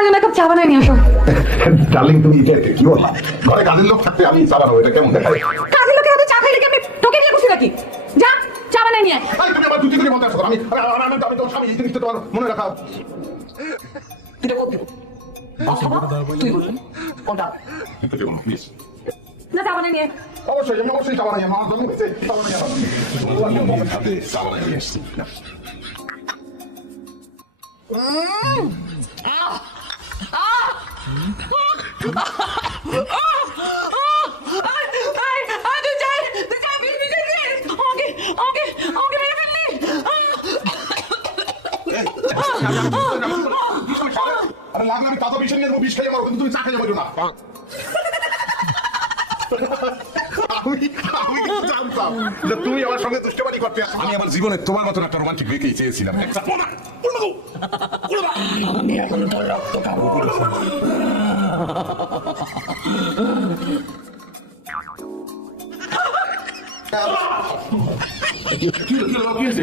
আমার জন্য এক কাপ চা বানায় নিয়ে আসো। ডার্লিং তুমি এটা কি বললা? ঘরে কাজের লোক থাকতে আমি চা বানাবো, এটা কেমন দেখায়? কাজের লোকের হাতে চা খাইলে কি আমি তোকে নিয়ে বসে নাকি? যা চা বানায় নিয়ে আয়। এই তুমি আমার দুটি করে বলতে আসো, আমি তোমার স্বামী, এই জিনিসটা তোমার মনে রাখা। তুই বল দিব অথবা তুই বলবি কোনটা? প্লিজ। না চা বানায় নিয়ে আয়। অবশ্যই আমি অবশ্যই চা বানাই, আমার জন্য হয়েছে চা বানাই। হাতে চা বানাই নিয়ে এসছি। আরে লাগলে আমি তাজা বিষ নিয়ে নেবো, বিষ খেয়ে যাবো, কিন্তু তুমি চা খেয়ে যাবো না। আমি কিন্তু জানতাম যে তুমি আমার সঙ্গে দুষ্টবাড়ি করতে। আমি আমার জীবনে তোমার মতন একটা রোমান্টিক বিয়েকেই চেয়েছিলাম। আমি এখন তোর রক্ত খাবো। কি হয়েছে?